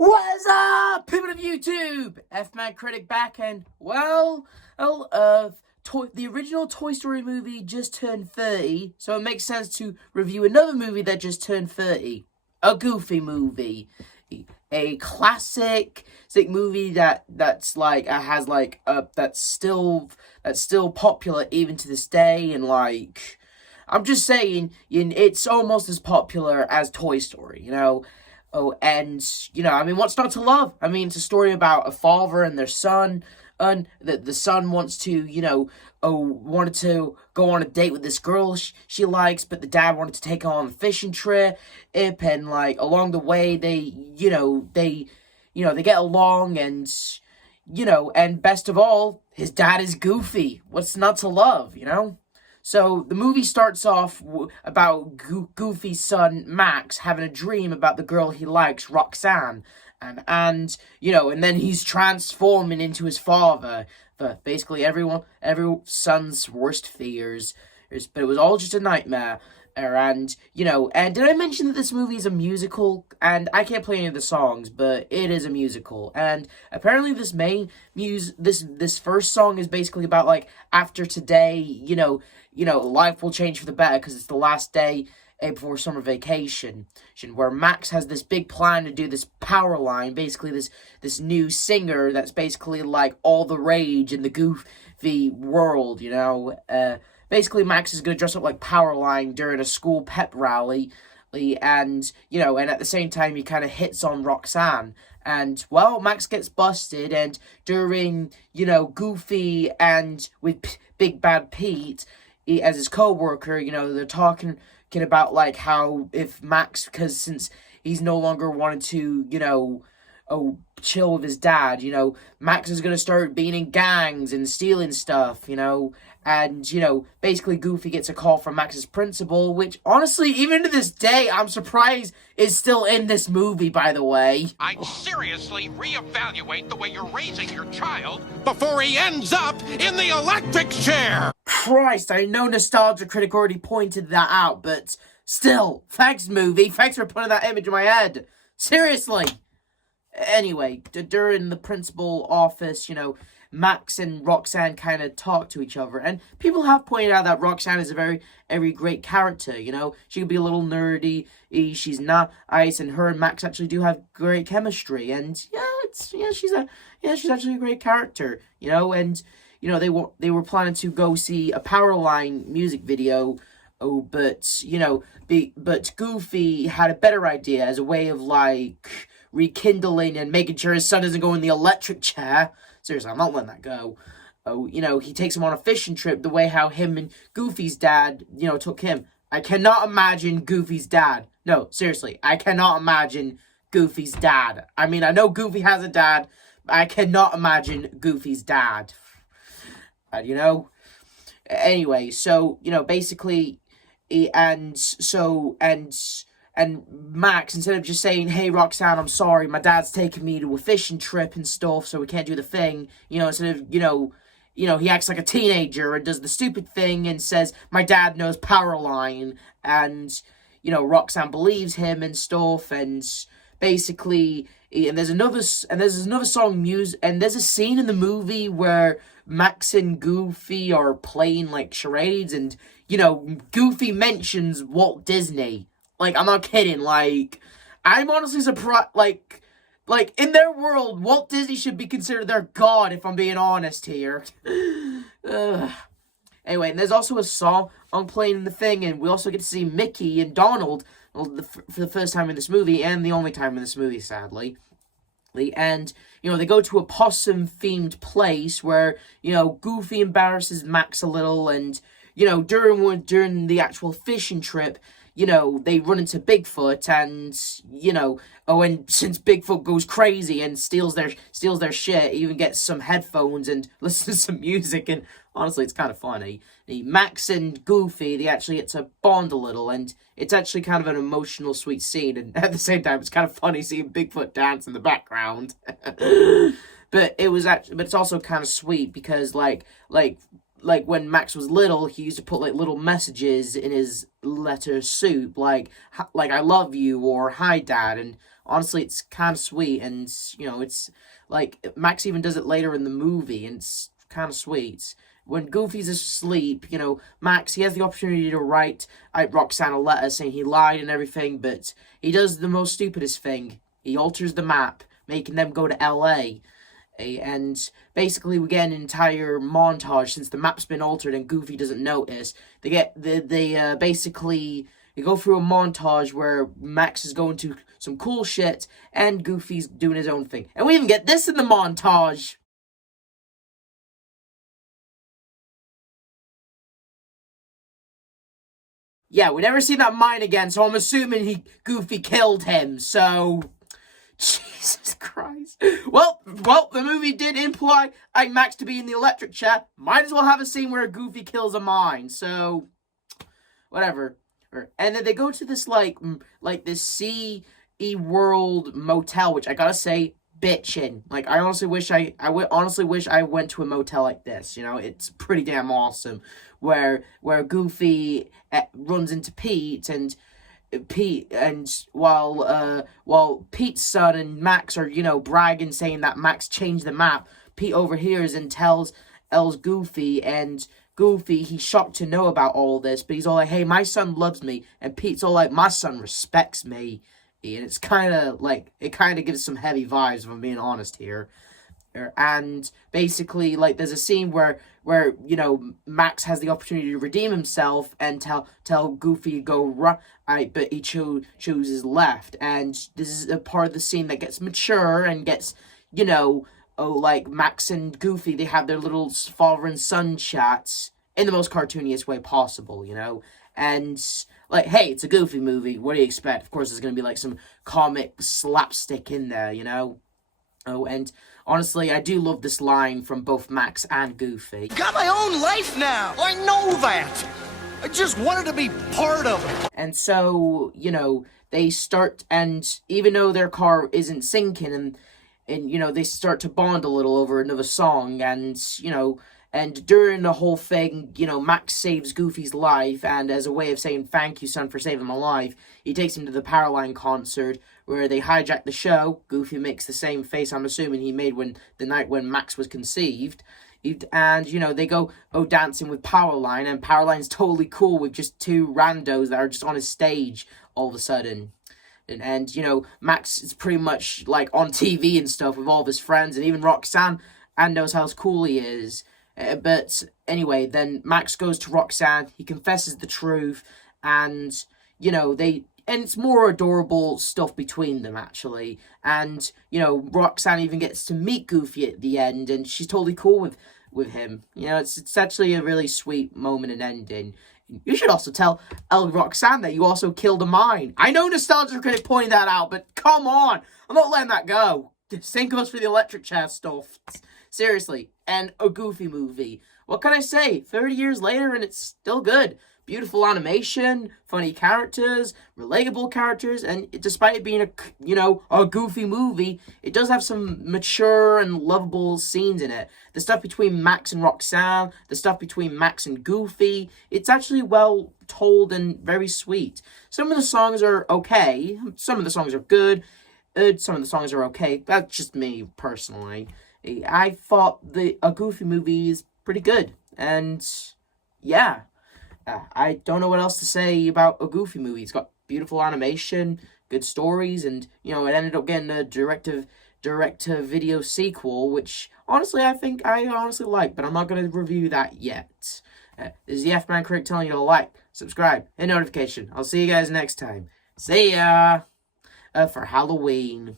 What is up, people of YouTube? F-Man Critic back, and the original Toy Story movie just turned 30, so it makes sense to review another movie that just turned 30. A Goofy movie. A classic movie that's still popular even to this day, and I'm just saying, it's almost as popular as Toy Story, you know? Oh, and, what's not to love? I mean, it's a story about a father and their son, and the son wants to, wanted to go on a date with this girl she likes, but the dad wanted to take her on a fishing trip, and, along the way, they get along, and best of all, his dad is Goofy. What's not to love, So, the movie starts off about Goofy's son, Max, having a dream about the girl he likes, Roxanne. And then he's transforming into his father. But basically, every son's worst fears. But it was all just a nightmare. And did I mention that this movie is a musical? And I can't play any of the songs, but it is a musical. And apparently this this first song is basically about, after today, life will change for the better because it's the last day before summer vacation, where Max has this big plan to do this power line, basically this new singer that's basically all the rage in the Goofy world, Basically, Max is going to dress up like Powerline during a school pep rally, and at the same time, he kind of hits on Roxanne. And, Max gets busted, and during, Goofy and with Big Bad Pete, as his co-worker, they're talking about, how if Max, because since he's no longer wanted to, chill with his dad, Max is going to start being in gangs and stealing stuff, and, basically Goofy gets a call from Max's principal, which, honestly, even to this day, I'm surprised is still in this movie, by the way. I'd seriously reevaluate the way you're raising your child before he ends up in the electric chair! Christ, I know Nostalgia Critic already pointed that out, but still, thanks, movie. Thanks for putting that image in my head. Seriously. Anyway, during the principal office, Max and Roxanne kind of talk to each other, and people have pointed out that Roxanne is a very great character, She could be a little nerdy, she's not nice, and her and Max actually do have great chemistry, and she's actually a great character, and they were planning to go see a Powerline music video. Oh, but but Goofy had a better idea as a way of rekindling and making sure his son doesn't go in the electric chair. Seriously, I'm not letting that go. Oh, he takes him on a fishing trip the way how him and Goofy's dad, took him. I cannot imagine Goofy's dad. No, seriously, I cannot imagine Goofy's dad. I mean, I know Goofy has a dad, but I cannot imagine Goofy's dad. Anyway, so, basically, and Max, instead of just saying, hey, Roxanne, I'm sorry, my dad's taking me to a fishing trip and stuff, so we can't do the thing, instead of, he acts like a teenager and does the stupid thing and says, my dad knows Powerline, and, Roxanne believes him and stuff, and basically, and there's another song, and there's a scene in the movie where Max and Goofy are playing, charades, and, Goofy mentions Walt Disney. I'm not kidding, I'm honestly surprised, in their world, Walt Disney should be considered their god, if I'm being honest here. Anyway, and there's also a song playing in the thing, and we also get to see Mickey and Donald for the first time in this movie, and the only time in this movie, sadly. And, they go to a possum-themed place where, Goofy embarrasses Max a little, and, during the actual fishing trip, they run into Bigfoot, and, and since Bigfoot goes crazy and steals their shit, even gets some headphones and listens to some music, and honestly, it's kind of funny. Max and Goofy, they actually get to bond a little, and it's actually kind of an emotional, sweet scene, and at the same time, it's kind of funny seeing Bigfoot dance in the background. But it's also kind of sweet, because, when Max was little, he used to put, little messages in his letter soup, like I love you, or hi, Dad, and honestly, it's kind of sweet, and, you know, it's, like, Max even does it later in the movie, and it's kind of sweet. When Goofy's asleep, you know, Max, he has the opportunity to write Roxanne a letter saying he lied and everything, but he does the most stupidest thing. He alters the map, making them go to L.A., and basically we get an entire montage since the map's been altered and Goofy doesn't notice. They basically go through a montage where Max is going to some cool shit and Goofy's doing his own thing. And we even get this in the montage. Yeah, we never see that mine again, so I'm assuming Goofy killed him, so... Jesus Christ. Well, the movie did imply Max to be in the electric chair. Might as well have a scene where Goofy kills a mine, so... Whatever. And then they go to this, like this Sea World motel, which I gotta say, bitchin'. Like, I honestly wish I went to a motel like this, you know? It's pretty damn awesome. Where Goofy runs into Pete, and while Pete's son and Max are, you know, bragging, saying that Max changed the map, Pete overhears and tells Goofy, and Goofy, he's shocked to know about all this, but he's all like, hey, my son loves me, and Pete's all like, my son respects me, and it's kind of, like, it kind of gives some heavy vibes, if I'm being honest here. And basically, like, there's a scene where you know, Max has the opportunity to redeem himself and tell Goofy to go right, but he chooses left. And this is a part of the scene that gets mature and gets, you know, like, Max and Goofy, they have their little father and son chats in the most cartooniest way possible, you know? And, like, hey, it's a Goofy movie. What do you expect? Of course, there's going to be, like, some comic slapstick in there, you know? Oh, and honestly, I do love this line from both Max and Goofy. Got my own life now! I know that! I just wanted to be part of it! And so, you know, they start, and even though their car isn't sinking, and you know, they start to bond a little over another song, and, you know, and during the whole thing, you know, Max saves Goofy's life, and as a way of saying, thank you, son, for saving my life, he takes him to the Powerline concert, where they hijack the show. Goofy makes the same face, I'm assuming, he made the night when Max was conceived. And, you know, they go dancing with Powerline, and Powerline's totally cool with just two randos that are just on a stage all of a sudden. And you know, Max is pretty much, like, on TV and stuff with all of his friends, and even Roxanne knows how cool he is. But anyway, then Max goes to Roxanne, he confesses the truth, and, you know, and it's more adorable stuff between them, actually. And, you know, Roxanne even gets to meet Goofy at the end, and she's totally cool with him. You know, it's actually a really sweet moment and ending. You should also tell Roxanne that you also killed a mine. I know Nostalgia Critic pointed that out, but come on! I'm not letting that go. Same goes for the electric chair stuff. Seriously. And a Goofy movie. What can I say? 30 years later and it's still good. Beautiful animation, funny characters, relatable characters, and despite it being a Goofy movie, it does have some mature and lovable scenes in it. The stuff between Max and Roxanne, the stuff between Max and Goofy, it's actually well told and very sweet. Some of the songs are okay, some of the songs are good, some of the songs are okay. That's just me, personally. I thought a Goofy movie is pretty good, and yeah. I don't know what else to say about a Goofy movie. It's got beautiful animation, good stories, and, you know, it ended up getting a direct-to-video sequel, which, honestly, I think I honestly like, but I'm not going to review that yet. This is the F-Man Critic telling you to like, subscribe, and notification. I'll see you guys next time. See ya! For Halloween.